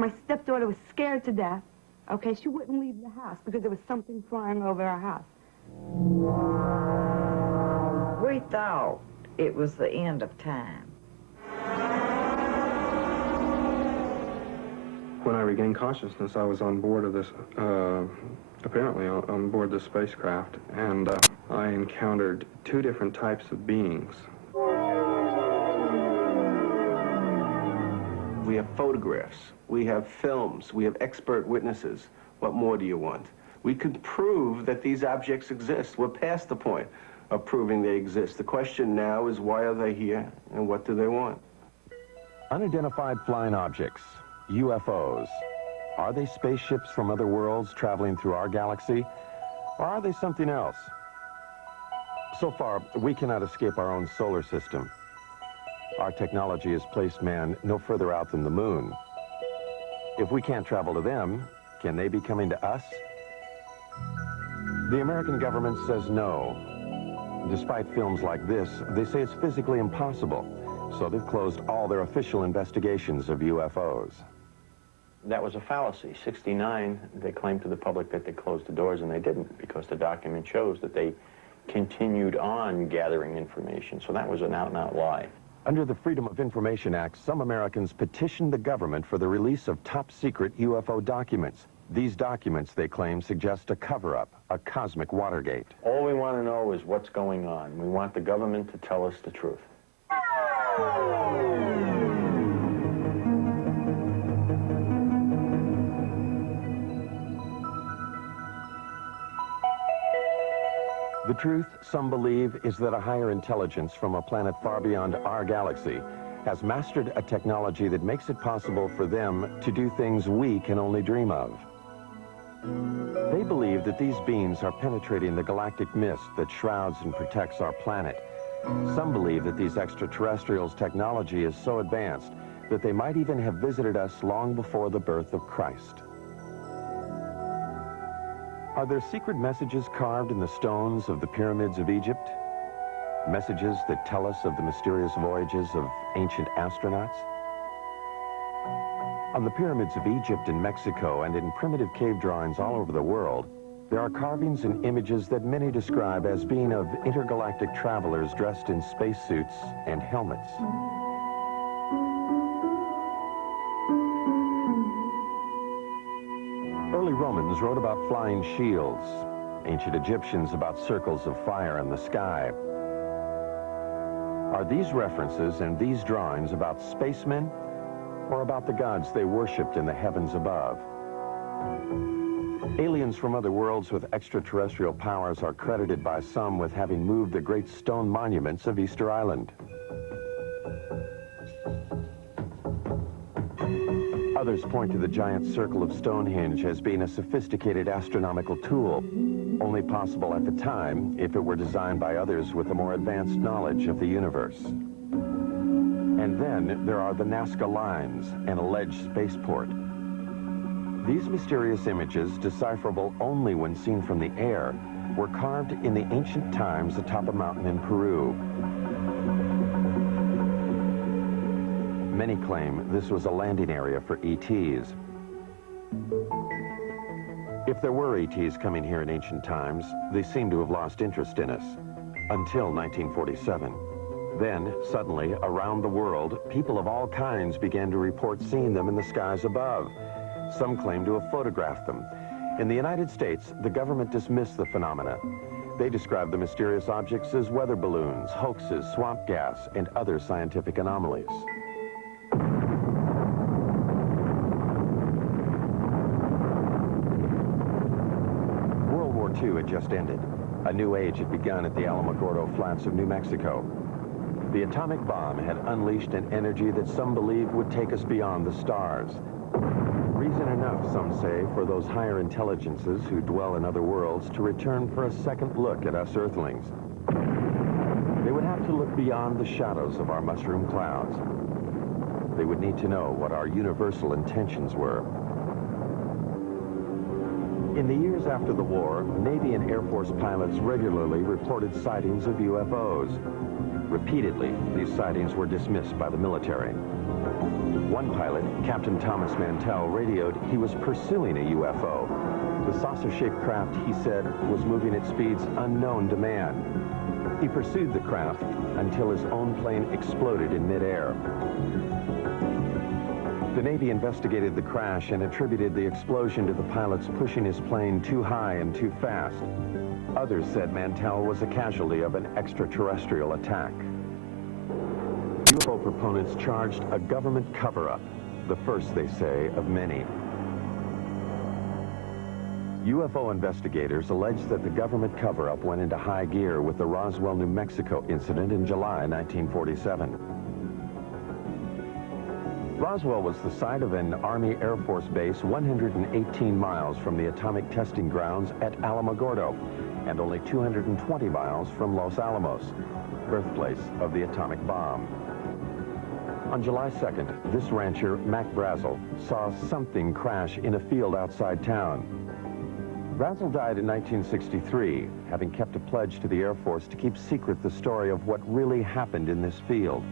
My stepdaughter was scared to death. Okay, she wouldn't leave the house because there was something flying over our house. We thought it was the end of time. When I regained consciousness, I was on board of this, apparently on board the spacecraft, and I encountered two different types of beings. We have photographs, we have films, we have expert witnesses. What more do you want? We could prove that these objects exist. We're past the point of proving they exist. The question now is, why are they here and what do they want? Unidentified flying objects, UFOs. Are they spaceships from other worlds traveling through our galaxy, or are they something else? So far, we cannot escape our own solar system. Our technology has placed man no further out than the moon. If we can't travel to them, can they be coming to us? The American government says no. Despite films like this, they say it's physically impossible, so they've closed all their official investigations of UFOs. That was a fallacy. 69, they claimed to the public that they closed the doors, and they didn't, because the document shows that they continued on gathering information. So that was an out-and-out lie. Under the Freedom of Information Act, some Americans petitioned the government for the release of top-secret UFO documents. These documents, they claim, suggest a cover-up, a cosmic Watergate. All we want to know is what's going on. We want the government to tell us the truth. The truth, some believe, is that a higher intelligence from a planet far beyond our galaxy has mastered a technology that makes it possible for them to do things we can only dream of. They believe that these beings are penetrating the galactic mist that shrouds and protects our planet. Some believe that these extraterrestrials' technology is so advanced that they might even have visited us long before the birth of Christ. Are there secret messages carved in the stones of the pyramids of Egypt? Messages that tell us of the mysterious voyages of ancient astronauts? On the pyramids of Egypt and Mexico and in primitive cave drawings all over the world, there are carvings and images that many describe as being of intergalactic travelers dressed in spacesuits and helmets. Early Romans wrote about flying shields, ancient Egyptians about circles of fire in the sky. Are these references and these drawings about spacemen or about the gods they worshipped in the heavens above? Aliens from other worlds with extraterrestrial powers are credited by some with having moved the great stone monuments of Easter Island. Others point to the giant circle of Stonehenge as being a sophisticated astronomical tool, only possible at the time if it were designed by others with a more advanced knowledge of the universe. And then there are the Nazca Lines, an alleged spaceport. These mysterious images, decipherable only when seen from the air, were carved in the ancient times atop a mountain in Peru. Many claim this was a landing area for ETs. If there were ETs coming here in ancient times, they seem to have lost interest in us, until 1947. Then, suddenly, around the world, people of all kinds began to report seeing them in the skies above. Some claim to have photographed them. In the United States, the government dismissed the phenomena. They described the mysterious objects as weather balloons, hoaxes, swamp gas, and other scientific anomalies. World War II had just ended. A new age had begun at the Alamogordo Flats of New Mexico. The atomic bomb had unleashed an energy that some believed would take us beyond the stars. Reason enough, some say, for those higher intelligences who dwell in other worlds to return for a second look at us Earthlings. They would have to look beyond the shadows of our mushroom clouds. They would need to know what our universal intentions were. In the years after the war, Navy and Air Force pilots regularly reported sightings of UFOs. Repeatedly, these sightings were dismissed by the military. One pilot, Captain Thomas Mantell, radioed he was pursuing a UFO. The saucer-shaped craft, he said, was moving at speeds unknown to man. He pursued the craft until his own plane exploded in midair. The Navy investigated the crash and attributed the explosion to the pilots pushing his plane too high and too fast. Others said Mantell was a casualty of an extraterrestrial attack. UFO proponents charged a government cover-up, the first, they say, of many. UFO investigators allege that the government cover-up went into high gear with the Roswell, New Mexico incident in July 1947. Roswell was the site of an Army Air Force base 118 miles from the atomic testing grounds at Alamogordo and only 220 miles from Los Alamos, birthplace of the atomic bomb. On July 2nd, this rancher, Mac Brazel, saw something crash in a field outside town. Brazel died in 1963, having kept a pledge to the Air Force to keep secret the story of what really happened in this field.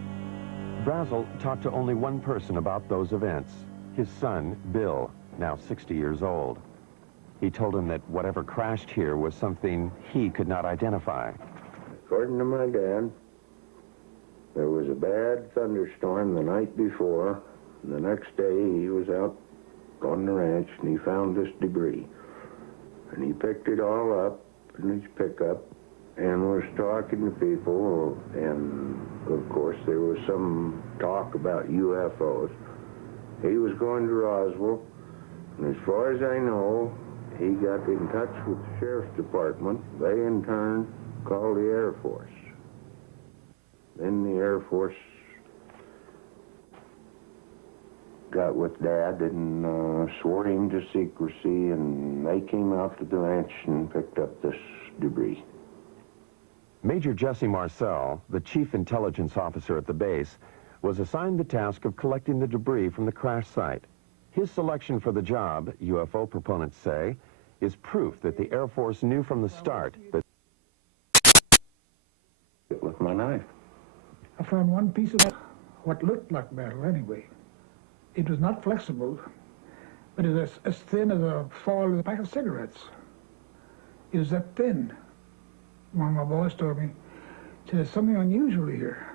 Brazel talked to only one person about those events, his son, Bill, now 60 years old. He told him that whatever crashed here was something he could not identify. According to my dad, there was a bad thunderstorm the night before. And the next day, he was out on the ranch, and he found this debris. And he picked it all up in his pickup and was talking to people, and of course there was some talk about UFOs. He was going to Roswell, and as far as I know, he got in touch with the Sheriff's Department. They in turn called the Air Force. Then the Air Force got with Dad and swore him to secrecy, and they came out to the ranch and picked up this debris. Major Jesse Marcel, the chief intelligence officer at the base, was assigned the task of collecting the debris from the crash site. His selection for the job, UFO proponents say, is proof that the Air Force knew from the start that... With my knife. I found one piece of what looked like metal anyway. It was not flexible, but it was as thin as a foil in a pack of cigarettes. It was that thin. One of my boys told me, he said, there's something unusual here.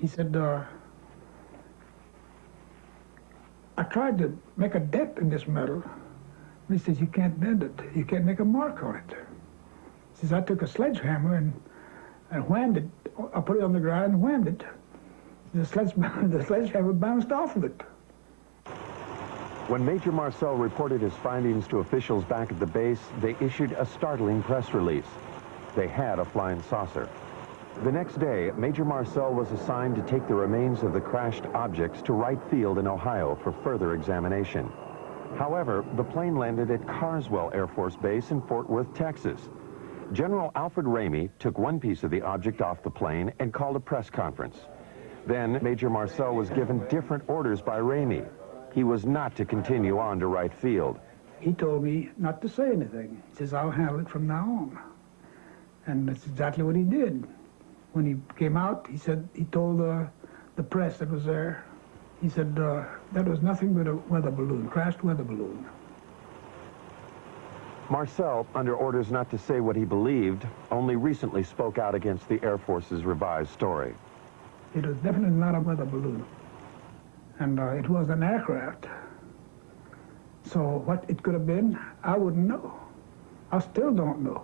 He said, I tried to make a dent in this metal. He says, you can't bend it. You can't make a mark on it. He says, I took a sledgehammer and whammed it. I put it on the ground and whammed it. The sledgehammer bounced off of it. When Major Marcel reported his findings to officials back at the base, they issued a startling press release. They had a flying saucer. The next day, Major Marcel was assigned to take the remains of the crashed objects to Wright Field in Ohio for further examination. However, the plane landed at Carswell Air Force Base in Fort Worth, Texas. General Alfred Ramey took one piece of the object off the plane and called a press conference. Then, Major Marcel was given different orders by Ramey. He was not to continue on to Wright Field. He told me not to say anything. He says, I'll handle it from now on. And that's exactly what he did. When he came out, he said, he told the press that was there, he said, that was nothing but a weather balloon, crashed weather balloon. Marcel, under orders not to say what he believed, only recently spoke out against the Air Force's revised story. It was definitely not a weather balloon. And it was an aircraft. So what it could have been, I wouldn't know. I still don't know.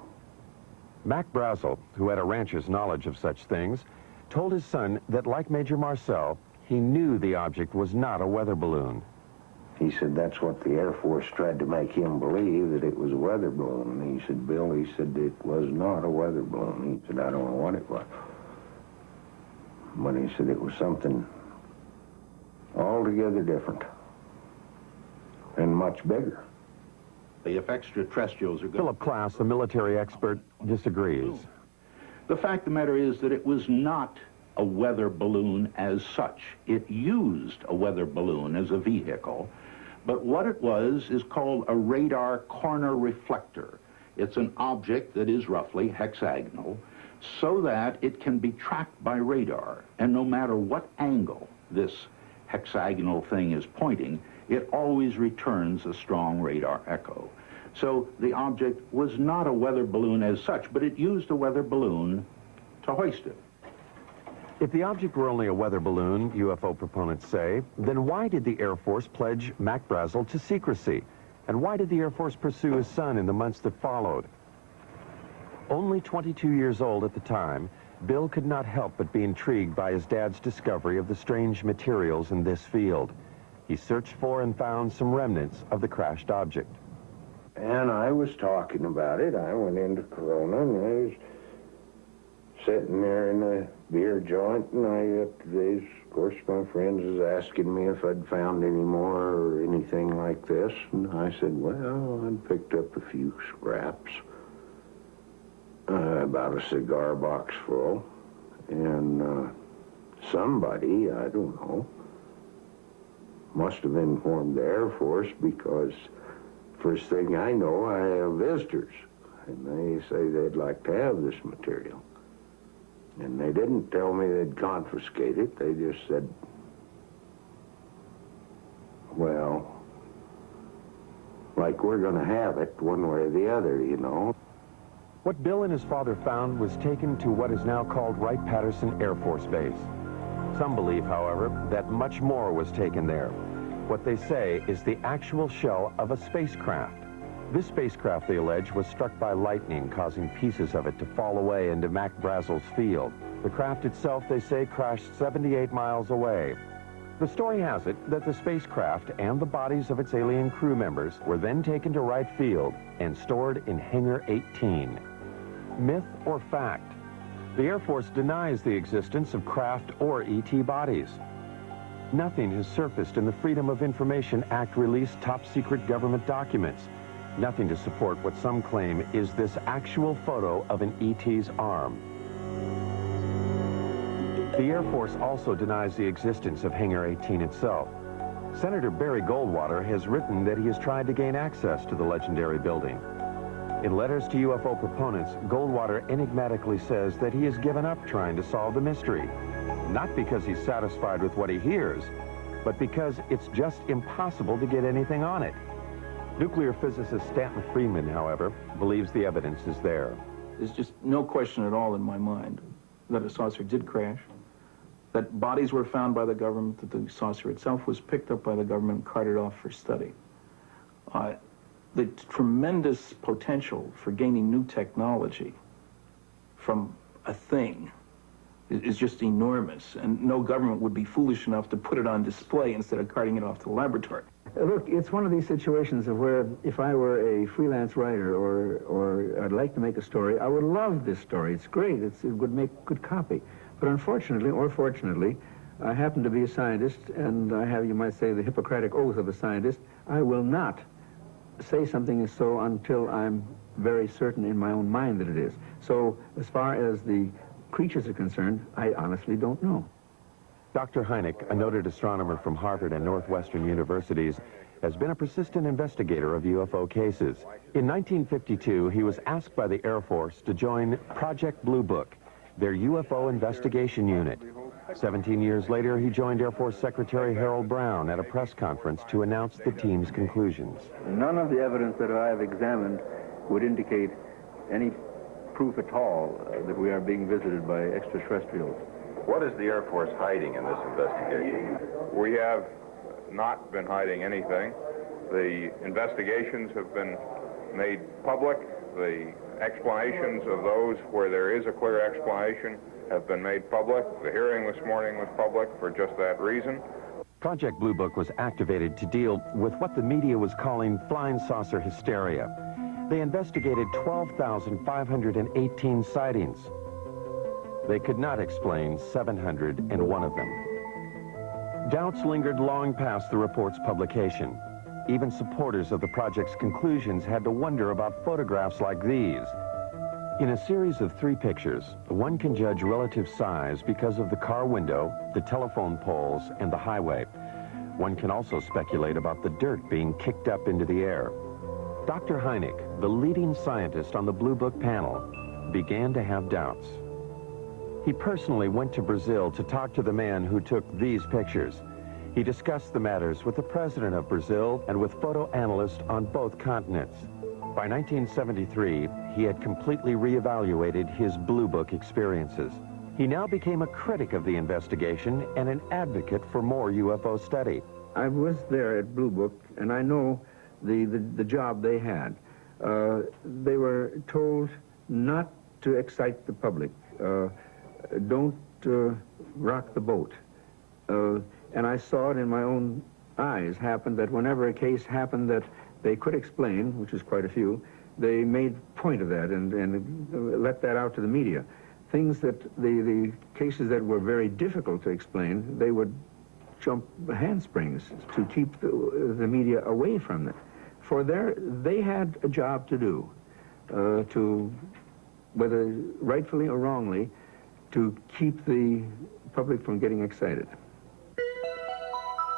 Mac Brazel, who had a rancher's knowledge of such things, told his son that, like Major Marcel, he knew the object was not a weather balloon. He said that's what the Air Force tried to make him believe, that it was a weather balloon. And he said, Bill, he said it was not a weather balloon. He said, I don't know what it was. But he said it was something altogether different and much bigger. If extraterrestrials are going... Philip Klass, the military expert, disagrees. The fact of the matter is that it was not a weather balloon as such. It used a weather balloon as a vehicle, but what it was is called a radar corner reflector. It's an object that is roughly hexagonal so that it can be tracked by radar, and no matter what angle this hexagonal thing is pointing, it always returns a strong radar echo. So the object was not a weather balloon as such, but it used a weather balloon to hoist it. If the object were only a weather balloon, UFO proponents say, then why did the Air Force pledge Mac Brazel to secrecy? And why did the Air Force pursue his son in the months that followed? Only 22 years old at the time, Bill could not help but be intrigued by his dad's discovery of the strange materials in this field. He searched for and found some remnants of the crashed object. And I was talking about it. I went into Corona, and I was sitting there in a beer joint, and of course, my friends was asking me if I'd found any more or anything like this, and I said, well, I'd picked up a few scraps, about a cigar box full, and somebody, I don't know, must have informed the Air Force, because first thing I know, I have visitors, and they say they'd like to have this material. And they didn't tell me they'd confiscate it. They just said, well, like we're going to have it one way or the other, you know. What Bill and his father found was taken to what is now called Wright-Patterson Air Force Base. Some believe, however, that much more was taken there. What they say is the actual shell of a spacecraft. This spacecraft, they allege, was struck by lightning, causing pieces of it to fall away into Mac Brazel's field. The craft itself, they say, crashed 78 miles away. The story has it that the spacecraft and the bodies of its alien crew members were then taken to Wright Field and stored in Hangar 18. Myth or fact? The Air Force denies the existence of craft or ET bodies. Nothing has surfaced in the Freedom of Information Act released top-secret government documents. Nothing to support what some claim is this actual photo of an ET's arm. The Air Force also denies the existence of Hangar 18 itself. Senator Barry Goldwater has written that he has tried to gain access to the legendary building. In letters to UFO proponents, Goldwater enigmatically says that he has given up trying to solve the mystery. Not because he's satisfied with what he hears, but because it's just impossible to get anything on it. Nuclear physicist Stanton Friedman, however, believes the evidence is there. There's just no question at all in my mind that a saucer did crash, that bodies were found by the government, that the saucer itself was picked up by the government and carted off for study. The tremendous potential for gaining new technology from a thing is just enormous, and no government would be foolish enough to put it on display instead of carting it off to the laboratory. Look, it's one of these situations of where if I were a freelance writer or I'd like to make a story, I would love this story. It's great. It would make good copy. But unfortunately, or fortunately, I happen to be a scientist, and I have, you might say, the Hippocratic oath of a scientist. I will not say something is so until I'm very certain in my own mind that it is. So as far as the creatures are concerned, I honestly don't know. Dr. Hynek, a noted astronomer from Harvard and Northwestern universities, has been a persistent investigator of UFO cases. In 1952, he was asked by the Air Force to join Project Blue Book, their UFO investigation unit. 17 years later, he joined Air Force Secretary Harold Brown at a press conference to announce the team's conclusions. None of the evidence that I have examined would indicate any proof at all that we are being visited by extraterrestrials. What is the Air Force hiding in this investigation? We have not been hiding anything. The investigations have been made public. The explanations of those where there is a clear explanation have been made public. The hearing this morning was public for just that reason. Project Blue Book was activated to deal with what the media was calling flying saucer hysteria. They investigated 12,518 sightings. They could not explain 701 of them. Doubts lingered long past the report's publication. Even supporters of the project's conclusions had to wonder about photographs like these. In a series of 3 pictures, one can judge relative size because of the car window, the telephone poles, and the highway. One can also speculate about the dirt being kicked up into the air. Dr. Hynek, the leading scientist on the Blue Book panel, began to have doubts. He personally went to Brazil to talk to the man who took these pictures. He discussed the matters with the president of Brazil and with photo analysts on both continents. By 1973, he had completely reevaluated his Blue Book experiences. He now became a critic of the investigation and an advocate for more UFO study. I was there at Blue Book, and I know the job they had. They were told not to excite the public. Don't rock the boat. And I saw it in my own eyes happen that whenever a case happened that they could explain, which is quite a few, they made point of that and let that out to the media. Things that the cases that were very difficult to explain, they would jump handsprings to keep the media away from it. For they had a job to do, to, whether rightfully or wrongly, to keep the public from getting excited.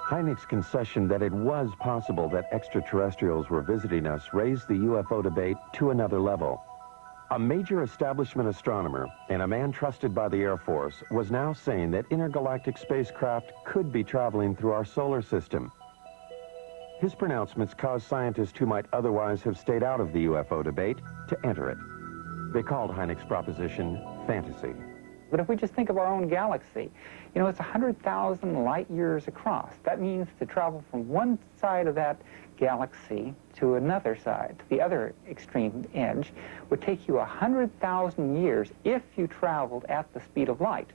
Hynek's concession that it was possible that extraterrestrials were visiting us raised the UFO debate to another level. A major establishment astronomer and a man trusted by the Air Force was now saying that intergalactic spacecraft could be traveling through our solar system. His pronouncements caused scientists who might otherwise have stayed out of the UFO debate to enter it. They called Hynek's proposition fantasy. But if we just think of our own galaxy, you know, it's 100,000 light years across. That means to travel from one side of that galaxy to another side, to the other extreme edge, would take you 100,000 years if you traveled at the speed of light.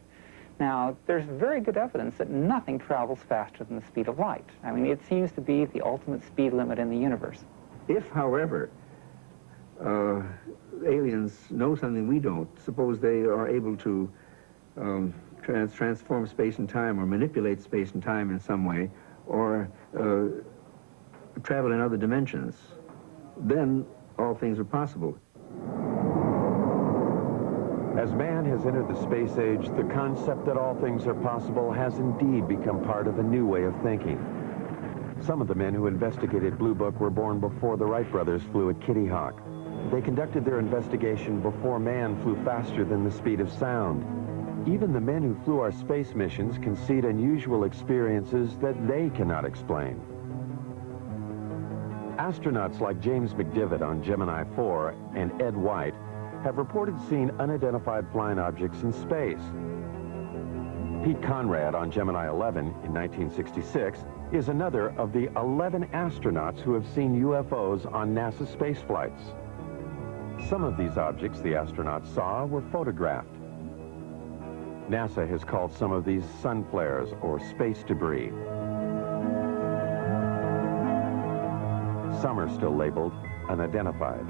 Now, there's very good evidence that nothing travels faster than the speed of light. I mean, it seems to be the ultimate speed limit in the universe. If, however, aliens know something we don't, suppose they are able to transform space and time or manipulate space and time in some way, or travel in other dimensions, then all things are possible. As man has entered the space age, the concept that all things are possible has indeed become part of a new way of thinking. Some of the men who investigated Blue Book were born before the Wright brothers flew at Kitty Hawk. They conducted their investigation before man flew faster than the speed of sound. Even the men who flew our space missions concede unusual experiences that they cannot explain. Astronauts like James McDivitt on Gemini 4 and Ed White have reported seeing unidentified flying objects in space. Pete Conrad on Gemini 11 in 1966 is another of the 11 astronauts who have seen UFOs on NASA space flights. Some of these objects the astronauts saw were photographed. NASA has called some of these sun flares or space debris. Some are still labeled unidentified.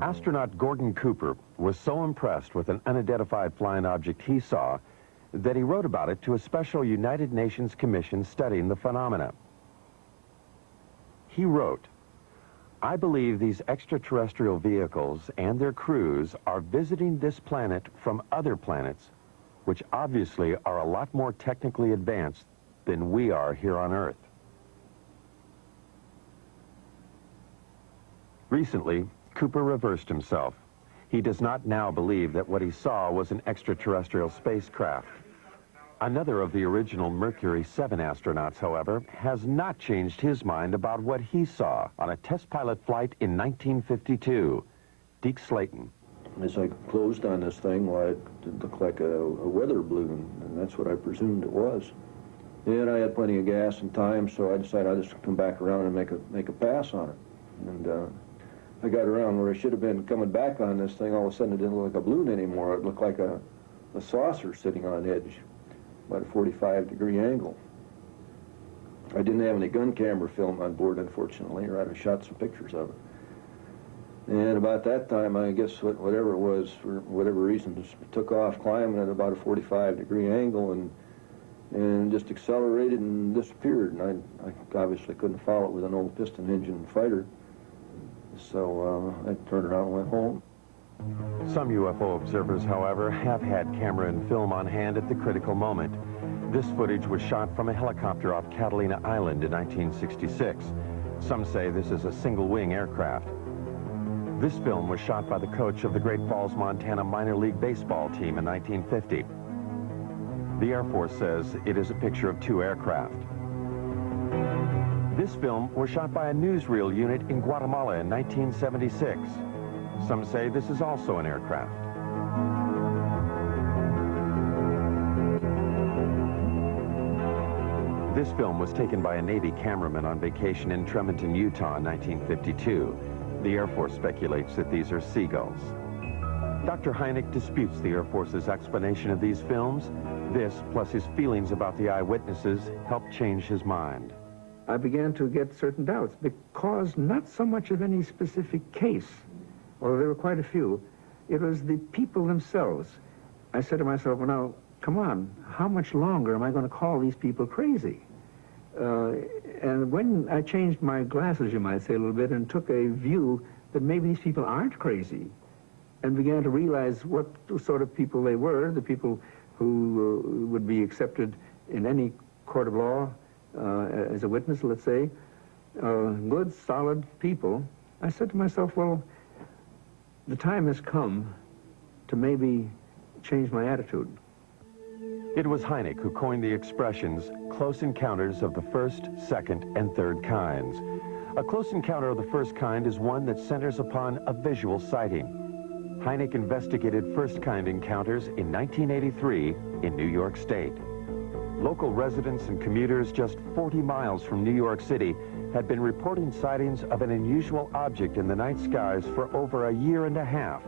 Astronaut Gordon Cooper was so impressed with an unidentified flying object he saw that he wrote about it to a special United Nations commission studying the phenomena. He wrote, "I believe these extraterrestrial vehicles and their crews are visiting this planet from other planets, which obviously are a lot more technically advanced than we are here on Earth." Recently, Cooper reversed himself. He does not now believe that what he saw was an extraterrestrial spacecraft. Another of the original Mercury 7 astronauts, however, has not changed his mind about what he saw on a test pilot flight in 1952. Deke Slayton. As I closed on this thing, well, it looked like a weather balloon, and that's what I presumed it was. And I had plenty of gas and time, so I decided I'd just come back around and make a pass on it. And I got around where I should have been coming back on this thing. All of a sudden, it didn't look like a balloon anymore. It looked like a saucer sitting on edge, about a 45-degree angle. I didn't have any gun camera film on board, unfortunately, or I'd have shot some pictures of it. And about that time, I guess whatever it was, for whatever reason, just took off climbing at about a 45-degree angle and just accelerated and disappeared. And I obviously couldn't follow it with an old piston engine fighter. So I turned around and went home. Some UFO observers, however, have had camera and film on hand at the critical moment. This footage was shot from a helicopter off Catalina Island in 1966. Some say this is a single-wing aircraft. This film was shot by the coach of the Great Falls, Montana minor league baseball team in 1950. The Air Force says it is a picture of two aircraft. This film was shot by a newsreel unit in Guatemala in 1976. Some say this is also an aircraft. This film was taken by a Navy cameraman on vacation in Tremonton, Utah in 1952. The Air Force speculates that these are seagulls. Dr. Hynek disputes the Air Force's explanation of these films. This, plus his feelings about the eyewitnesses, helped change his mind. I began to get certain doubts because not so much of any specific case, although there were quite a few, it was the people themselves. I said to myself, well, now, come on, how much longer am I going to call these people crazy? And when I changed my glasses, you might say, a little bit, and took a view that maybe these people aren't crazy, and began to realize what sort of people they were, the people who would be accepted in any court of law as a witness, let's say, good, solid people, I said to myself, well, the time has come to maybe change my attitude. It was Hynek who coined the expressions close encounters of the first, second, and third kinds. A close encounter of the first kind is one that centers upon a visual sighting. Hynek investigated first-kind encounters in 1983 in New York State. Local residents and commuters just 40 miles from New York City had been reporting sightings of an unusual object in the night skies for over a year and a half.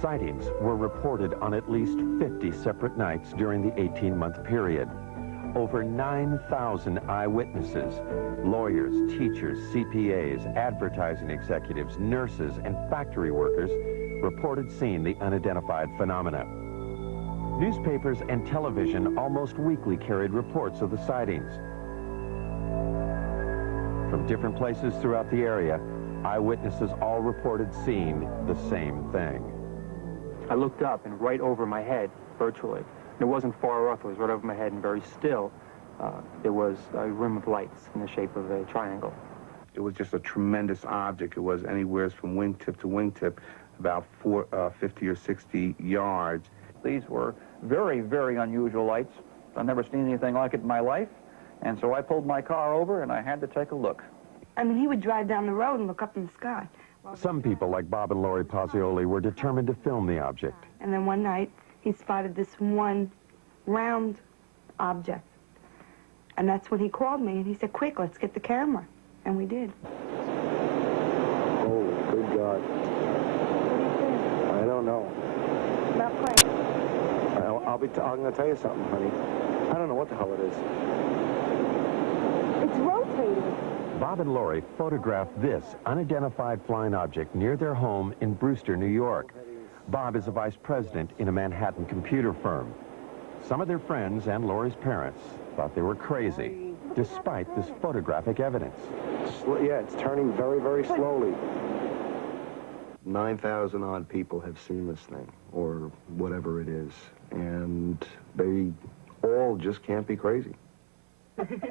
Sightings were reported on at least 50 separate nights during the 18-month period. Over 9,000 eyewitnesses, lawyers, teachers, CPAs, advertising executives, nurses, and factory workers reported seeing the unidentified phenomena. Newspapers and television almost weekly carried reports of the sightings. From different places throughout the area, eyewitnesses all reported seeing the same thing. I looked up, and right over my head, virtually, it wasn't far off, it was right over my head and very still, there was a rim of lights in the shape of a triangle. It was just a tremendous object. It was anywhere from wingtip to wingtip, about 50 or 60 yards. These were very, very unusual lights. I've never seen anything like it in my life, and so I pulled my car over and I had to take a look. I mean, he would drive down the road and look up in the sky. Some people, like Bob and Lori Pozzioli, were determined to film the object. And then one night, he spotted this one round object. And that's when he called me, and he said, quick, let's get the camera. And we did. Oh, good God. I don't know. Not quite. I'm going to tell you something, honey. I don't know what the hell it is. It's rotating. Bob and Lori photographed this unidentified flying object near their home in Brewster, New York. Bob is a vice president in a Manhattan computer firm. Some of their friends and Lori's parents thought they were crazy, despite this photographic evidence. Yeah, it's turning very, very slowly. 9,000 odd people have seen this thing, or whatever it is, and they all just can't be crazy.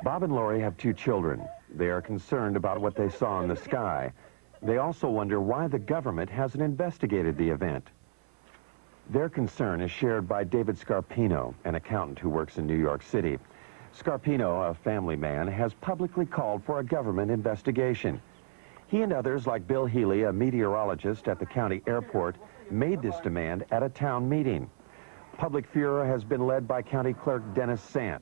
Bob and Lori have 2 children. They are concerned about what they saw in the sky. They also wonder why the government hasn't investigated the event. Their concern is shared by David Scarpino, an accountant who works in New York City. Scarpino, a family man, has publicly called for a government investigation. He and others, like Bill Healy, a meteorologist at the county airport, made this demand at a town meeting. Public furor has been led by County Clerk Dennis Sant.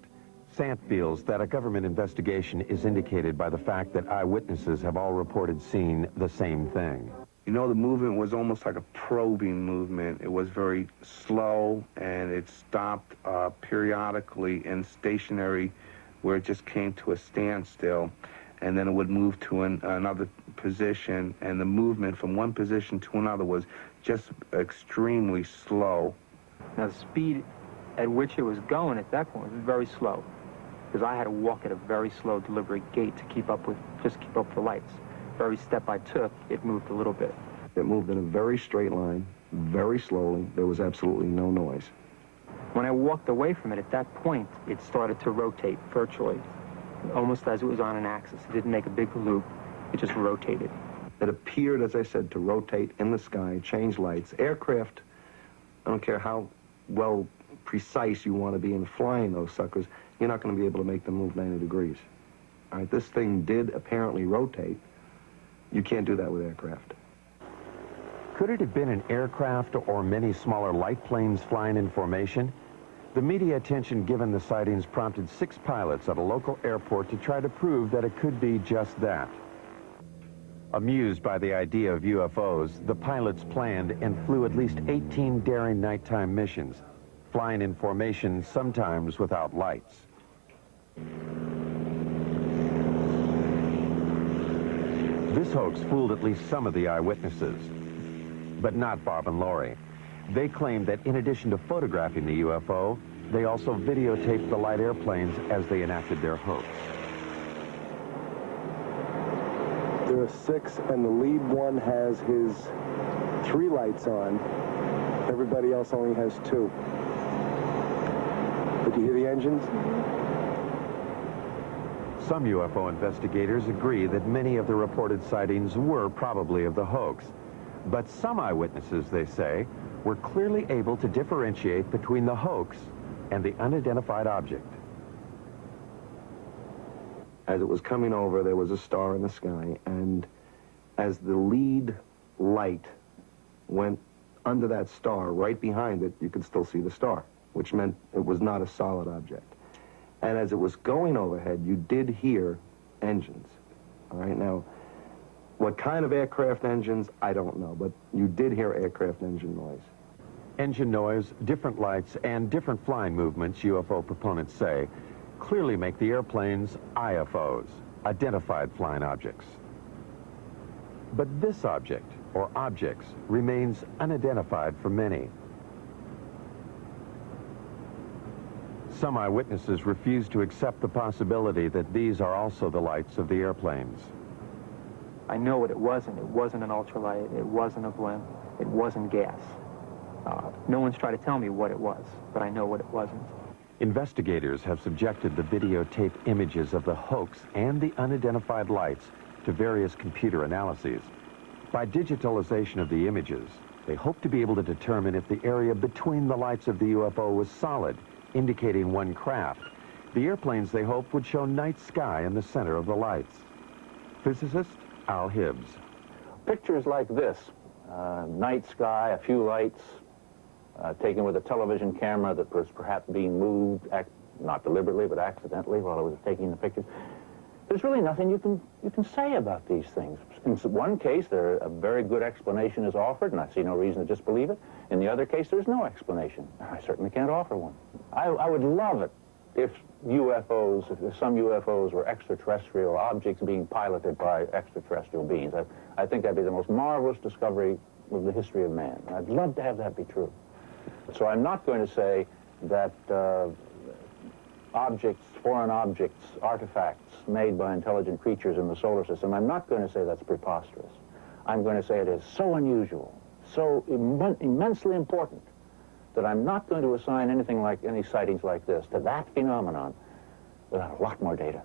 Sant feels that a government investigation is indicated by the fact that eyewitnesses have all reported seeing the same thing. You know, the movement was almost like a probing movement. It was very slow, and it stopped periodically and stationary, where it just came to a standstill, and then it would move to another position, and the movement from one position to another was just extremely slow. Now, the speed at which it was going at that point was very slow, because I had to walk at a very slow, deliberate gait to keep up with the lights. Every step I took, it moved a little bit. It moved in a very straight line, very slowly. There was absolutely no noise. When I walked away from it, at that point, it started to rotate virtually, almost as it was on an axis. It didn't make a big loop. It just rotated. that appeared, as I said, to rotate in the sky, change lights. Aircraft, I don't care how well precise you want to be in flying those suckers, you're not going to be able to make them move 90 degrees. All right, this thing did apparently rotate. You can't do that with aircraft. Could it have been an aircraft or many smaller light planes flying in formation? The media attention given the sightings prompted 6 pilots at a local airport to try to prove that it could be just that. Amused by the idea of UFOs, the pilots planned and flew at least 18 daring nighttime missions, flying in formation, sometimes without lights. This hoax fooled at least some of the eyewitnesses, but not Bob and Lori. They claimed that in addition to photographing the UFO, they also videotaped the light airplanes as they enacted their hoax. There are 6, and the lead one has his 3 lights on. Everybody else only has 2. But you hear the engines? Some UFO investigators agree that many of the reported sightings were probably of the hoax. But some eyewitnesses, they say, were clearly able to differentiate between the hoax and the unidentified object. As it was coming over, there was a star in the sky, and as the lead light went under that star, right behind it, you could still see the star, which meant it was not a solid object. And as it was going overhead, you did hear engines. All right, now, what kind of aircraft engines, I don't know, but you did hear aircraft engine noise. Engine noise, different lights, and different flying movements, UFO proponents say, clearly make the airplanes IFOs, identified flying objects. But this object, or objects, remains unidentified for many. Some eyewitnesses refuse to accept the possibility that these are also the lights of the airplanes. I know what it wasn't. It wasn't an ultralight. It wasn't a blimp. It wasn't gas. No one's tried to tell me what it was, but I know what it wasn't. Investigators have subjected the videotape images of the hoax and the unidentified lights to various computer analyses. By digitalization of the images, they hope to be able to determine if the area between the lights of the UFO was solid, indicating one craft. The airplanes, they hope, would show night sky in the center of the lights. Physicist Al Hibbs. Pictures like this, night sky, a few lights, taken with a television camera that was perhaps being moved, not deliberately, but accidentally while I was taking the pictures. There's really nothing you can say about these things. In one case, a very good explanation is offered, and I see no reason to disbelieve it. In the other case, there's no explanation. I certainly can't offer one. I would love it if some UFOs were extraterrestrial objects being piloted by extraterrestrial beings. I think that'd be the most marvelous discovery of the history of man. I'd love to have that be true. So I'm not going to say that foreign objects, artifacts made by intelligent creatures in the solar system, I'm not going to say that's preposterous. I'm going to say it is so unusual, so immensely important, that I'm not going to assign any sightings like this to that phenomenon without a lot more data.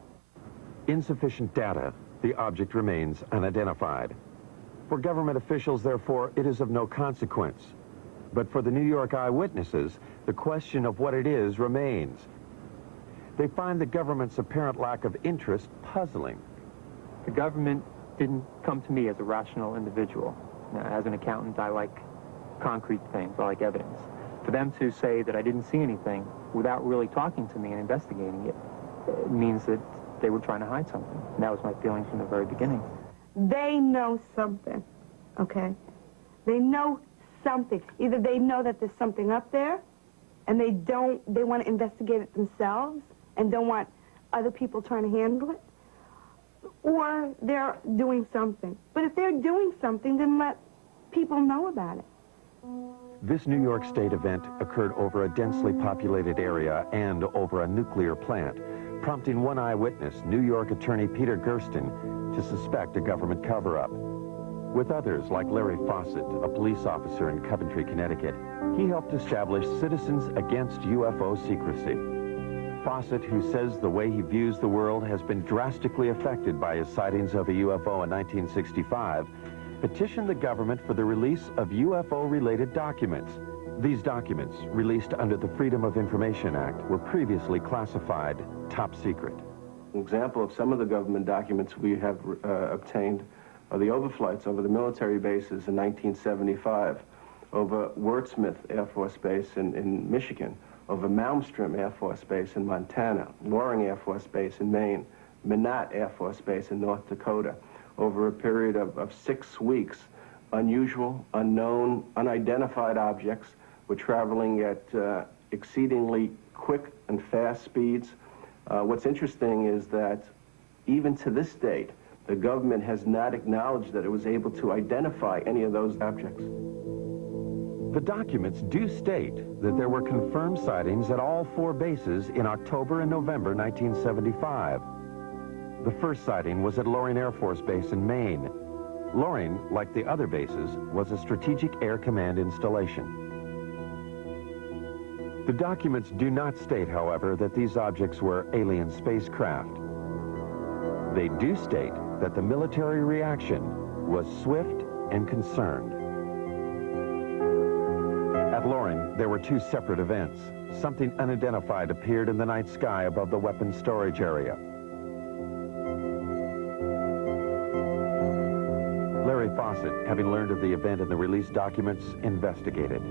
Insufficient data, the object remains unidentified. For government officials, therefore, it is of no consequence. But for the New York eyewitnesses, the question of what it is remains. They find the government's apparent lack of interest puzzling. The government didn't come to me as a rational individual. As an accountant, I like concrete things. I like evidence. For them to say that I didn't see anything without really talking to me and investigating it means that they were trying to hide something. And that was my feeling from the very beginning. They know something, okay? They know something. Either they know that there's something up there, and they want to investigate it themselves and don't want other people trying to handle it, or they're doing something. But if they're doing something, then let people know about it. This New York State event occurred over a densely populated area and over a nuclear plant, prompting one eyewitness, New York attorney Peter Gersten, to suspect a government cover-up. With others, like Larry Fawcett, a police officer in Coventry, Connecticut, he helped establish Citizens Against UFO Secrecy. Fawcett, who says the way he views the world has been drastically affected by his sightings of a UFO in 1965, petitioned the government for the release of UFO-related documents. These documents, released under the Freedom of Information Act, were previously classified top secret. An example of some of the government documents we have obtained are the overflights over the military bases in 1975, over Wurtsmith Air Force Base in Michigan, over Malmstrom Air Force Base in Montana, Loring Air Force Base in Maine, Minot Air Force Base in North Dakota. Over a period of 6 weeks, unusual, unknown, unidentified objects were traveling at exceedingly quick and fast speeds. What's interesting is that even to this date, the government has not acknowledged that it was able to identify any of those objects. The documents do state that there were confirmed sightings at all 4 bases in October and November 1975. The first sighting was at Loring Air Force Base in Maine. Loring, like the other bases, was a Strategic Air Command installation. The documents do not state, however, that these objects were alien spacecraft. They do state that the military reaction was swift and concerned. At Loring, there were 2 separate events. Something unidentified appeared in the night sky above the weapons storage area. Larry Fawcett, having learned of the event in the released documents, investigated.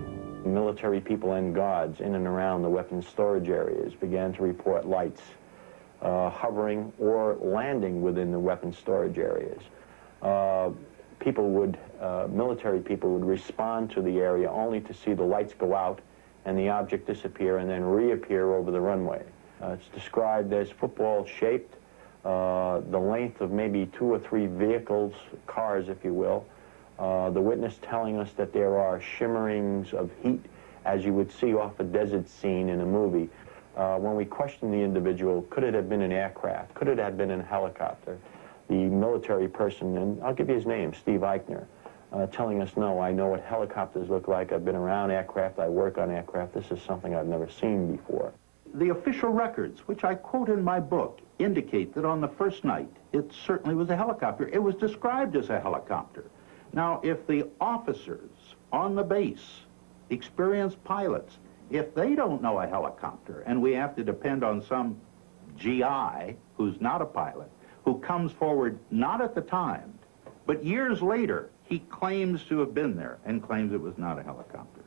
Military people and guards in and around the weapons storage areas began to report lights hovering or landing within the weapons storage areas. Military people would respond to the area only to see the lights go out and the object disappear and then reappear over the runway. It's described as football-shaped, the length of maybe 2 or 3 vehicles, cars, if you will. The witness telling us that there are shimmerings of heat, as you would see off a desert scene in a movie. When we questioned the individual, could it have been an aircraft? Could it have been a helicopter? The military person, and I'll give you his name, Steve Eichner, telling us, no, I know what helicopters look like. I've been around aircraft. I work on aircraft. This is something I've never seen before. The official records, which I quote in my book, indicate that on the first night, it certainly was a helicopter. It was described as a helicopter. Now, if the officers on the base, experienced pilots, if they don't know a helicopter, and we have to depend on some GI who's not a pilot, who comes forward not at the time, but years later, he claims to have been there and claims it was not a helicopter.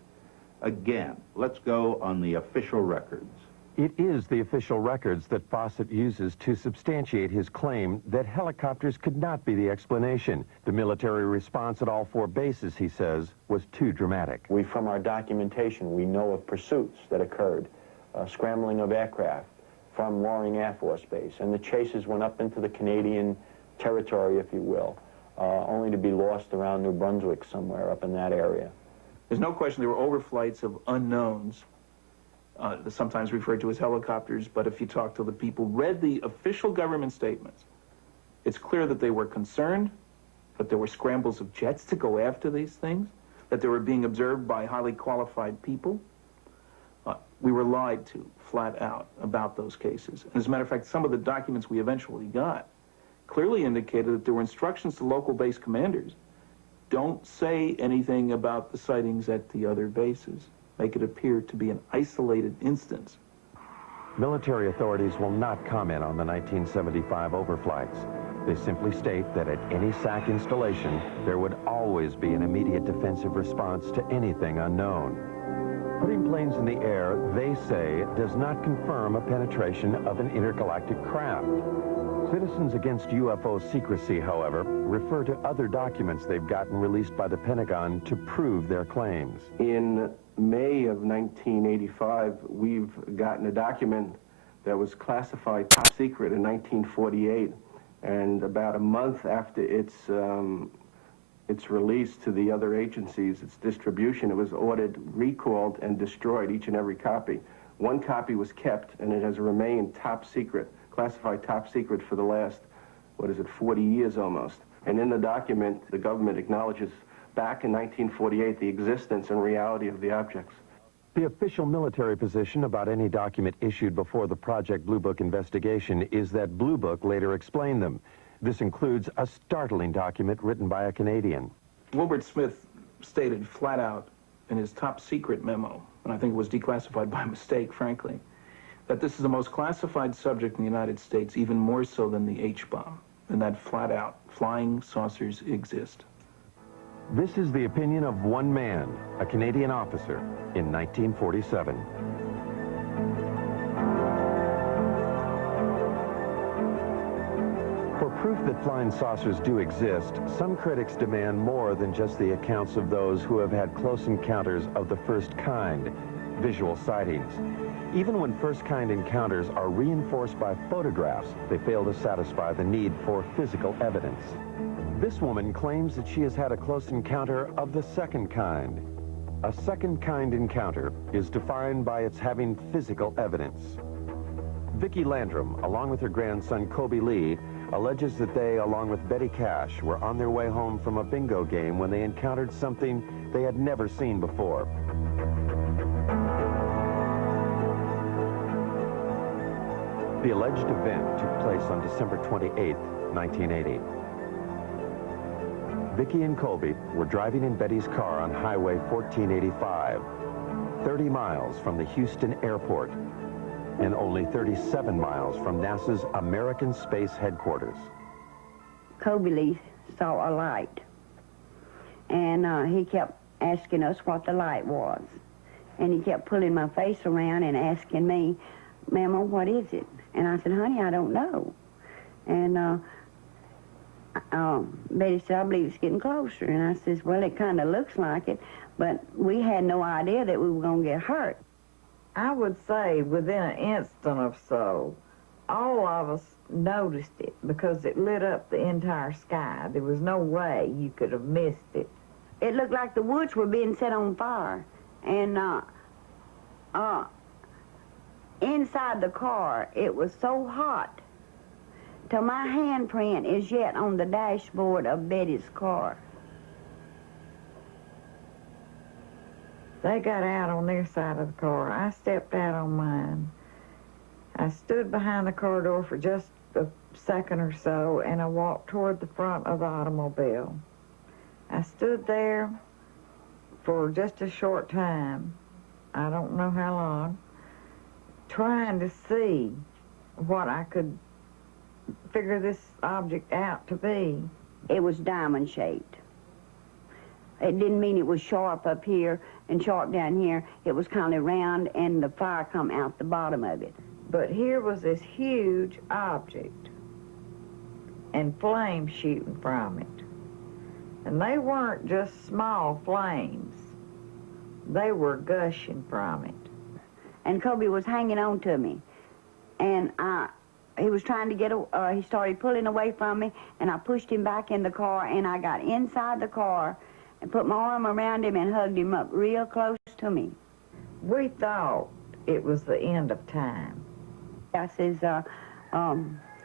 Again, let's go on the official records. It is the official records that Fawcett uses to substantiate his claim that helicopters could not be the explanation. The military response at all 4 bases, he says, was too dramatic. From our documentation, we know of pursuits that occurred, scrambling of aircraft from Loring Air Force Base, and the chases went up into the Canadian territory, if you will, only to be lost around New Brunswick somewhere up in that area. There's no question there were overflights of unknowns, sometimes referred to as helicopters, but if you talk to the people, read the official government statements, it's clear that they were concerned, that there were scrambles of jets to go after these things, that they were being observed by highly qualified people. We were lied to, flat out, about those cases. And as a matter of fact, some of the documents we eventually got clearly indicated that there were instructions to local base commanders. Don't say anything about the sightings at the other bases. Make it appear to be an isolated instance. Military authorities will not comment on the 1975 overflights. They simply state that at any SAC installation, there would always be an immediate defensive response to anything unknown. Putting planes in the air, they say, does not confirm a penetration of an intergalactic craft. Citizens Against UFO Secrecy, however, refer to other documents they've gotten released by the Pentagon to prove their claims. In May of 1985, we've gotten a document that was classified top secret in 1948, and about a month after its release to the other agencies, its distribution, it was ordered, recalled, and destroyed, each and every copy. One copy was kept, and it has remained top secret, classified top secret for the last, 40 years almost. And in the document, the government acknowledges back in 1948 the existence and reality of the objects. The official military position about any document issued before the Project Blue Book investigation is that Blue Book later explained them. This includes a startling document written by a Canadian. Wilbert Smith stated flat out in his top secret memo, and I think it was declassified by mistake, frankly, that this is the most classified subject in the United States, even more so than the H-bomb, and that flat out, flying saucers exist. This is the opinion of one man, a Canadian officer, in 1947. For proof that flying saucers do exist, some critics demand more than just the accounts of those who have had close encounters of the first kind, visual sightings. Even when first-kind encounters are reinforced by photographs, they fail to satisfy the need for physical evidence. This woman claims that she has had a close encounter of the second kind. A second-kind encounter is defined by its having physical evidence. Vicky Landrum, along with her grandson Kobe Lee, alleges that they, along with Betty Cash, were on their way home from a bingo game when they encountered something they had never seen before. The alleged event took place on December 28, 1980. Vicky and Colby were driving in Betty's car on Highway 1485, 30 miles from the Houston airport and only 37 miles from NASA's American Space Headquarters. Kobe Lee saw a light, and he kept asking us what the light was. And he kept pulling my face around and asking me, "Mama, what is it?" And I said, "Honey, I don't know." And Betty said, "I believe it's getting closer." And I says, "Well, it kind of looks like it," but we had no idea that we were going to get hurt. I would say within an instant or so, all of us noticed it because it lit up the entire sky. There was no way you could have missed it. It looked like the woods were being set on fire. And inside the car, it was so hot till my handprint is yet on the dashboard of Betty's car. They got out on their side of the car. I stepped out on mine. I stood behind the car door for just a second or so, and I walked toward the front of the automobile. I stood there for just a short time, I don't know how long, trying to see what I could figure this object out to be. It was diamond-shaped. It didn't mean it was sharp up here and sharp down here. It was kind of round, and the fire come out the bottom of it. But here was this huge object and flames shooting from it. And they weren't just small flames. They were gushing from it. And Kobe was hanging on to me. And he was trying to get, he started pulling away from me, and I pushed him back in the car, and I got inside the car and put my arm around him and hugged him up real close to me. We thought it was the end of time. I says,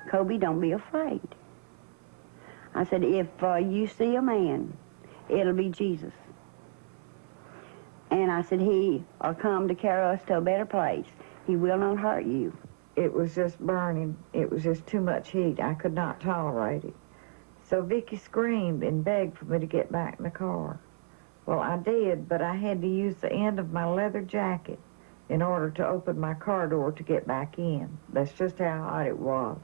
Kobe, don't be afraid. I said, if you see a man, it'll be Jesus. And I said, he'll come to carry us to a better place. He will not hurt you. It was just burning. It was just too much heat. I could not tolerate it. So Vicky screamed and begged for me to get back in the car. Well, I did, but I had to use the end of my leather jacket in order to open my car door to get back in. That's just how hot it was.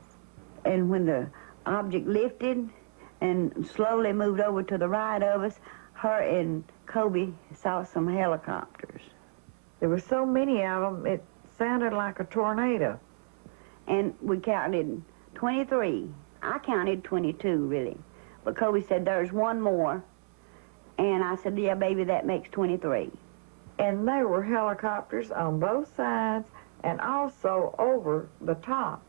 And when the object lifted and slowly moved over to the right of us, her and Kobe saw some helicopters. There were so many of them, it sounded like a tornado. And we counted 23. I counted 22, really. But Kobe said, there's one more. And I said, yeah, baby, that makes 23. And there were helicopters on both sides and also over the top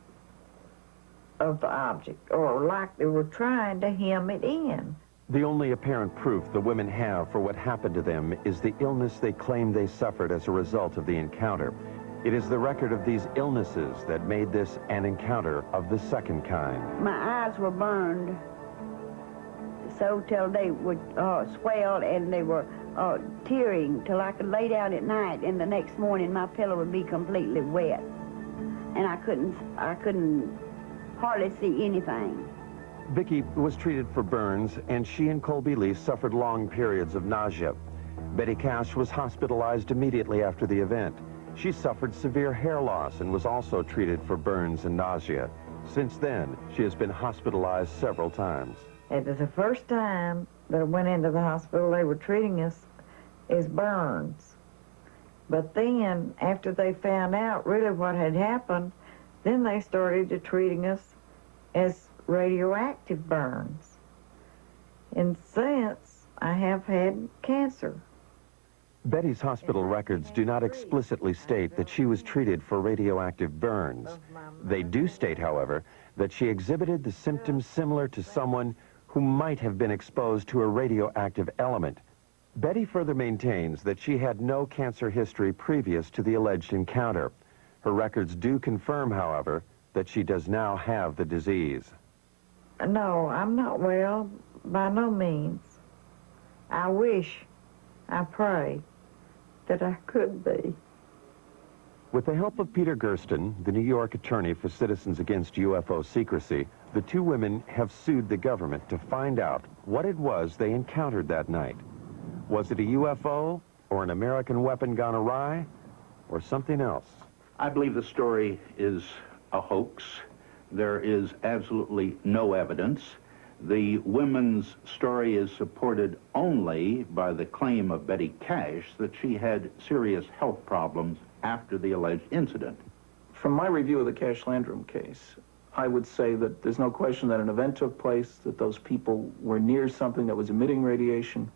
of the object, or like they were trying to hem it in. The only apparent proof the women have for what happened to them is the illness they claim they suffered as a result of the encounter. It is the record of these illnesses that made this an encounter of the second kind. My eyes were burned so till they were swelled, and they were tearing till I could lay down at night, and the next morning my pillow would be completely wet, and I couldn't hardly see anything. Vicky was treated for burns, and she and Colby Lee suffered long periods of nausea. Betty Cash was hospitalized immediately after the event. She suffered severe hair loss and was also treated for burns and nausea. Since then, she has been hospitalized several times. It was the first time that I went into the hospital. They were treating us as burns. But then, after they found out really what had happened, then they started to treating us as radioactive burns. And since, I have had cancer. Betty's hospital records do not explicitly state that she was treated for radioactive burns. They do state, however, that she exhibited the symptoms similar to someone who might have been exposed to a radioactive element. Betty further maintains that she had no cancer history previous to the alleged encounter. Her records do confirm, however, that she does now have the disease. No, I'm not well, by no means. I wish, I pray, that I could be. With the help of Peter Gersten, the New York attorney for Citizens Against UFO Secrecy, the two women have sued the government to find out what it was they encountered that night. Was it a UFO, or an American weapon gone awry, or something else? I believe the story is a hoax. There is absolutely no evidence. The women's story is supported only by the claim of Betty Cash that she had serious health problems after the alleged incident. From my review of the Cash Landrum case, I would say that there's no question that an event took place, that those people were near something that was emitting radiation.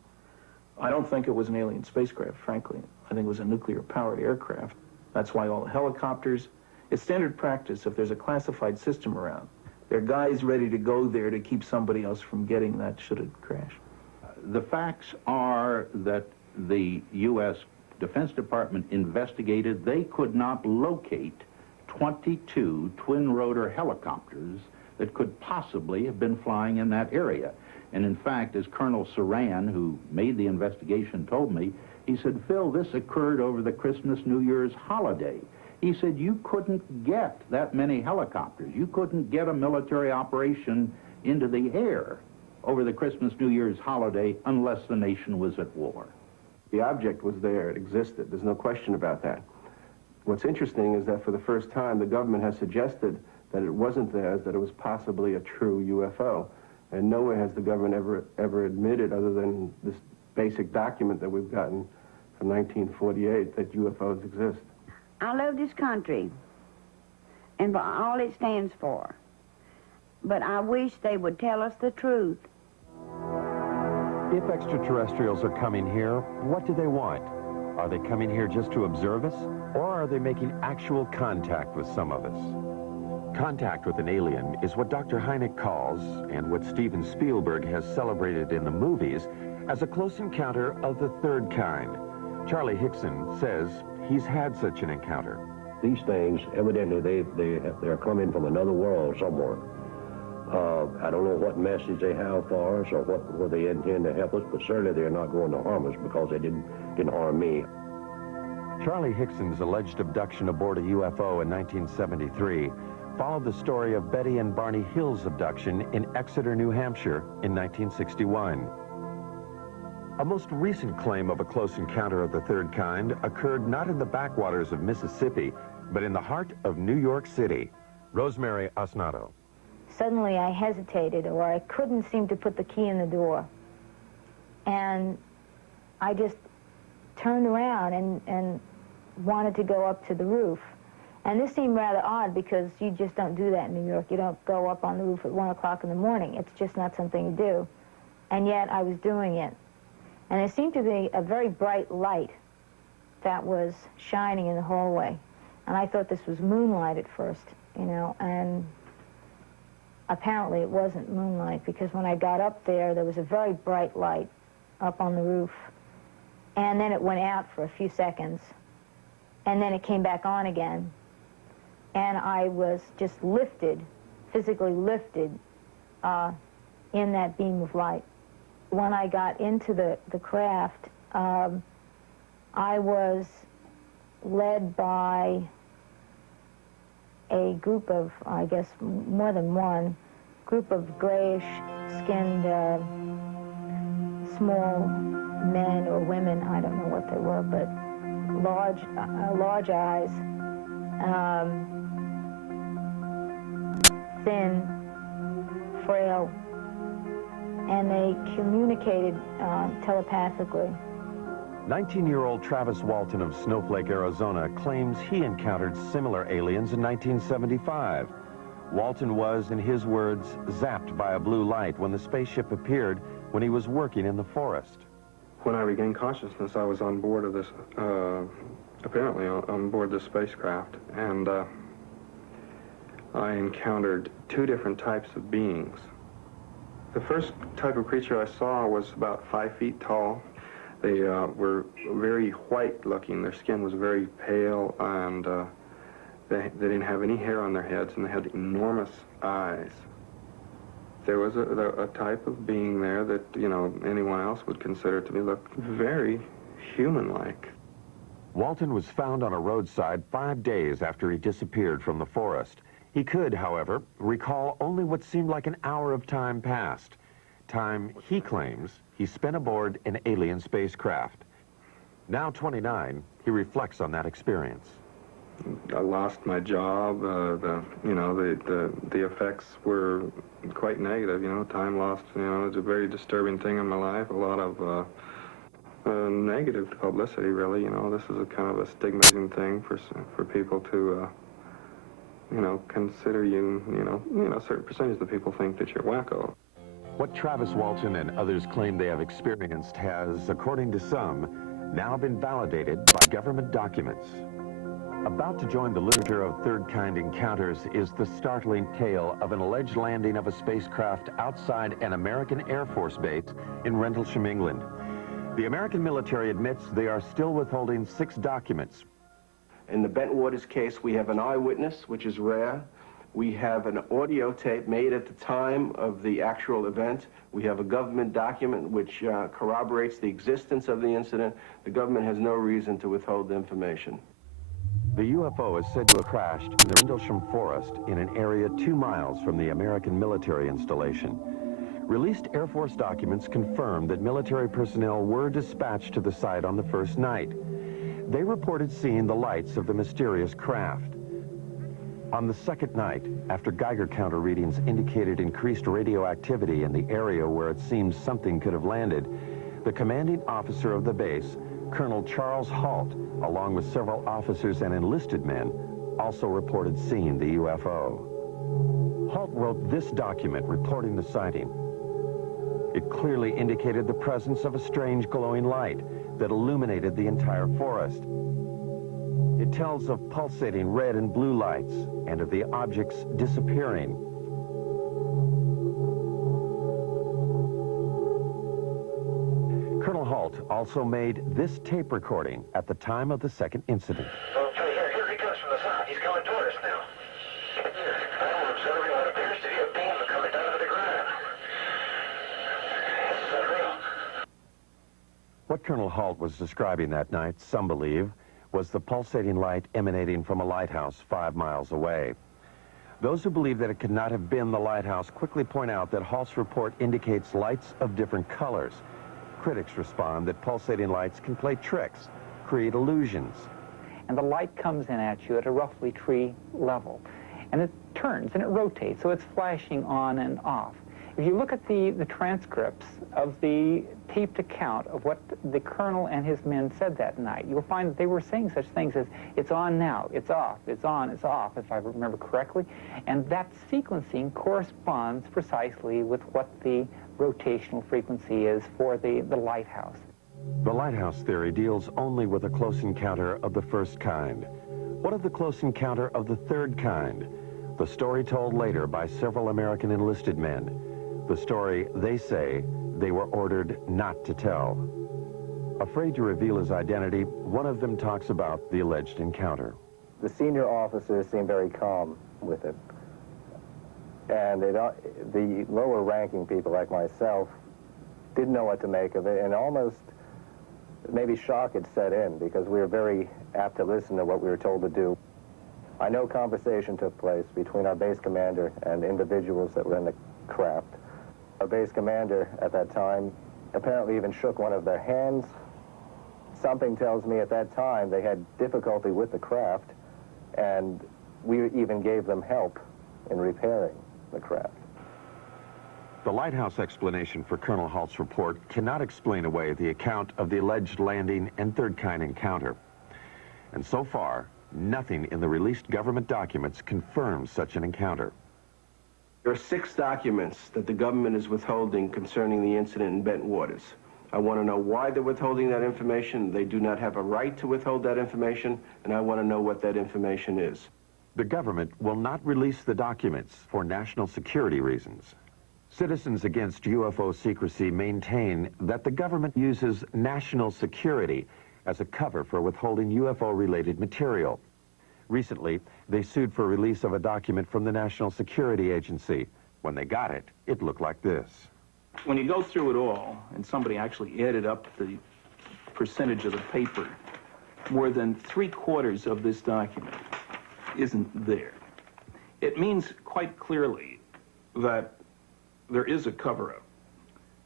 I don't think it was an alien spacecraft, frankly. I think it was a nuclear-powered aircraft. That's why all the helicopters, it's standard practice if there's a classified system around. There are guys ready to go there to keep somebody else from getting that should it crash. The facts are that the U.S. Defense Department investigated. They could not locate 22 twin-rotor helicopters that could possibly have been flying in that area. And in fact, as Colonel Saran, who made the investigation, told me, he said, Phil, this occurred over the Christmas, New Year's holiday. He said, you couldn't get that many helicopters. You couldn't get a military operation into the air over the Christmas, New Year's holiday unless the nation was at war. The object was there. It existed. There's no question about that. What's interesting is that for the first time, the government has suggested that it wasn't theirs, that it was possibly a true UFO. And nowhere has the government ever admitted, other than this basic document that we've gotten from 1948, that UFOs exist. I love this country and for all it stands for, but I wish they would tell us the truth. If extraterrestrials are coming here, what do they want? Are they coming here just to observe us, or are they making actual contact with some of us? Contact with an alien is what Dr. Hynek calls, and what Steven Spielberg has celebrated in the movies, as a close encounter of the third kind. Charlie Hickson says he's had such an encounter. These things, evidently, they're coming from another world somewhere. I don't know what message they have for us or what they intend to help us, but certainly they're not going to harm us because they didn't harm me. Charlie Hickson's alleged abduction aboard a UFO in 1973 followed the story of Betty and Barney Hill's abduction in Exeter, New Hampshire in 1961. A most recent claim of a close encounter of the third kind occurred not in the backwaters of Mississippi, but in the heart of New York City. Rosemary Osnato. Suddenly I hesitated, or I couldn't seem to put the key in the door. And I just turned around and wanted to go up to the roof. And this seemed rather odd because you just don't do that in New York. You don't go up on the roof at 1 o'clock in the morning. It's just not something you do. And yet I was doing it. And it seemed to be a very bright light that was shining in the hallway. And I thought this was moonlight at first, you know, and apparently it wasn't moonlight, because when I got up there was a very bright light up on the roof. And then it went out for a few seconds. And then it came back on again. And I was just lifted, physically lifted, in that beam of light. When I got into the craft, I was led by a group of, I guess, more than one, group of grayish-skinned, small men or women, I don't know what they were, but large eyes, thin, frail, and they communicated telepathically. 19-year-old Travis Walton of Snowflake, Arizona, claims he encountered similar aliens in 1975. Walton was, in his words, zapped by a blue light when the spaceship appeared when he was working in the forest. When I regained consciousness, I was on board of this, apparently on board this spacecraft, and I encountered two different types of beings. The first type of creature I saw was about 5 feet tall. They were very white-looking. Their skin was very pale, and they didn't have any hair on their heads, and they had enormous eyes. There was a type of being there that, you know, anyone else would consider to be look very human-like. Walton was found on a roadside 5 days after he disappeared from the forest. He could, however, recall only what seemed like an hour of time passed. Time he claims he spent aboard an alien spacecraft. Now 29, he reflects on that experience. I lost my job. The effects were quite negative. You know, time lost. You know, it's a very disturbing thing in my life. A lot of negative publicity, really. You know, this is a kind of a stigmatizing thing for people to, you know, consider you. You know, a certain percentage of people think that you're wacko. What Travis Walton and others claim they have experienced has, according to some, now been validated by government documents. About to join the literature of third-kind encounters is the startling tale of an alleged landing of a spacecraft outside an American Air Force base in Rendlesham, England. The American military admits they are still withholding 6 documents. In the Bentwaters case, we have an eyewitness, which is rare. We have an audio tape made at the time of the actual event. We have a government document which corroborates the existence of the incident. The government has no reason to withhold the information. The UFO is said to have crashed in the Rendlesham Forest in an area 2 miles from the American military installation. Released Air Force documents confirm that military personnel were dispatched to the site on the first night. They reported seeing the lights of the mysterious craft. On the second night, after Geiger counter readings indicated increased radioactivity in the area where it seems something could have landed, the commanding officer of the base, Colonel Charles Halt, along with several officers and enlisted men, also reported seeing the UFO. Halt wrote this document reporting the sighting. It clearly indicated the presence of a strange glowing light that illuminated the entire forest. It tells of pulsating red and blue lights and of the objects disappearing. Colonel Halt also made this tape recording at the time of the second incident. Okay, here he comes from the south. He's coming toward us now. I'm observing what appears to be a beam coming down to the ground. This is unreal. What Colonel Halt was describing that night, some believe, was the pulsating light emanating from a lighthouse 5 miles away. Those who believe that it could not have been the lighthouse quickly point out that Halt's report indicates lights of different colors. Critics respond that pulsating lights can play tricks, create illusions. And the light comes in at you at a roughly tree level. And it turns and it rotates, so it's flashing on and off. If you look at the transcripts of the taped account of what the colonel and his men said that night, you'll find that they were saying such things as, it's on now, it's off, it's on, it's off, if I remember correctly. And that sequencing corresponds precisely with what the rotational frequency is for the lighthouse. The lighthouse theory deals only with a close encounter of the first kind. What of the close encounter of the third kind? The story told later by several American enlisted men. The story, they say, they were ordered not to tell. Afraid to reveal his identity, one of them talks about the alleged encounter. The senior officers seemed very calm with it. And the lower ranking people like myself didn't know what to make of it and almost maybe shock had set in because we were very apt to listen to what we were told to do. I know conversation took place between our base commander and individuals that were in the craft. Our base commander at that time apparently even shook one of their hands. Something tells me at that time they had difficulty with the craft, and we even gave them help in repairing the craft. The lighthouse explanation for Colonel Halt's report cannot explain away the account of the alleged landing and third-kind encounter. And so far, nothing in the released government documents confirms such an encounter. There are 6 documents that the government is withholding concerning the incident in Bentwaters. I want to know why they're withholding that information. They do not have a right to withhold that information, and I want to know what that information is. The government will not release the documents for national security reasons. Citizens Against UFO Secrecy maintain that the government uses national security as a cover for withholding UFO-related material. Recently, they sued for release of a document from the National Security Agency. When they got it, it looked like this. When you go through it all, and somebody actually added up the percentage of the paper, more than 3/4 of this document isn't there. It means quite clearly that there is a cover-up.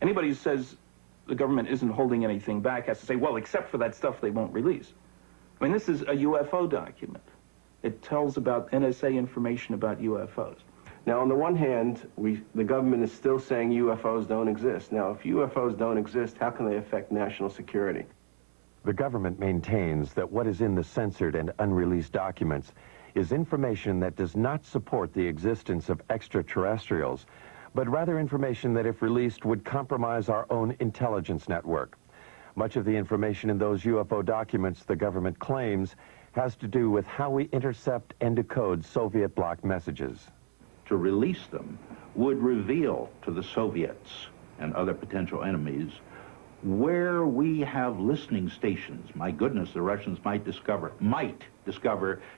Anybody who says the government isn't holding anything back has to say, well, except for that stuff they won't release. I mean, this is a UFO document. It tells about NSA information about UFOs. Now, on the one hand, the government is still saying UFOs don't exist. Now, if UFOs don't exist, how can they affect national security? The government maintains that what is in the censored and unreleased documents is information that does not support the existence of extraterrestrials, but rather information that, if released, would compromise our own intelligence network. Much of the information in those UFO documents, the government claims, has to do with how we intercept and decode Soviet bloc messages. To release them would reveal to the Soviets and other potential enemies where we have listening stations. My goodness, the Russians might discover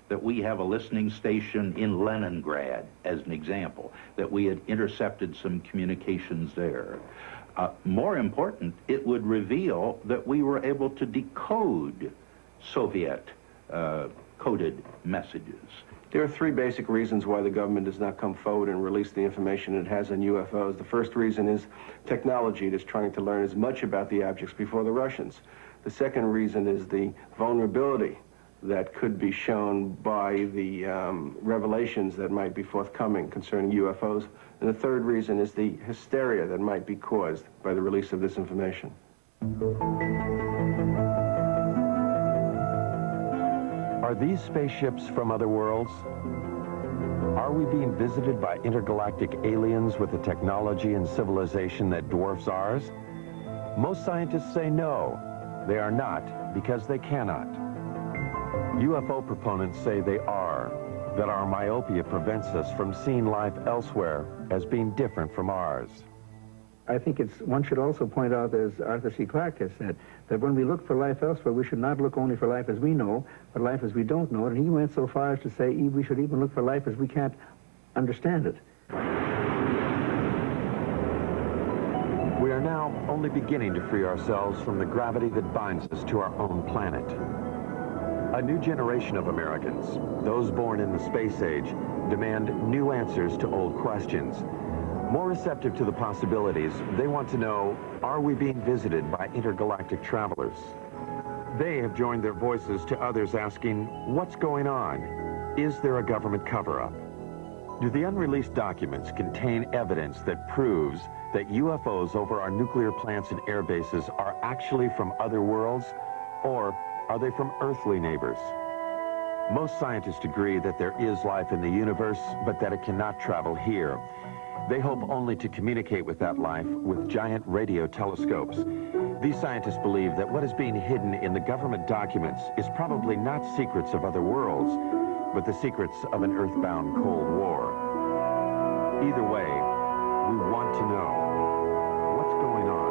that we have a listening station in Leningrad, as an example, that we had intercepted some communications there. More important, it would reveal that we were able to decode Soviet coded messages. There are 3 basic reasons why the government does not come forward and release the information it has on UFOs. The first reason is technology. It is trying to learn as much about the objects before the Russians. The second reason is the vulnerability that could be shown by the revelations that might be forthcoming concerning UFOs. And the third reason is the hysteria that might be caused by the release of this information. Are these spaceships from other worlds? Are we being visited by intergalactic aliens with a technology and civilization that dwarfs ours? Most scientists say no, they are not, because they cannot. UFO proponents say they are, that our myopia prevents us from seeing life elsewhere as being different from ours. I think one should also point out, as Arthur C. Clarke has said, that when we look for life elsewhere, we should not look only for life as we know, but life as we don't know. And he went so far as to say we should even look for life as we can't understand it. We are now only beginning to free ourselves from the gravity that binds us to our own planet. A new generation of Americans, those born in the space age, demand new answers to old questions. More receptive to the possibilities, they want to know, are we being visited by intergalactic travelers? They have joined their voices to others asking, what's going on? Is there a government cover-up? Do the unreleased documents contain evidence that proves that UFOs over our nuclear plants and air bases are actually from other worlds, or are they from earthly neighbors? Most scientists agree that there is life in the universe, but that it cannot travel here. They hope only to communicate with that life with giant radio telescopes. These scientists believe that what is being hidden in the government documents is probably not secrets of other worlds, but the secrets of an earthbound Cold War. Either way, we want to know what's going on.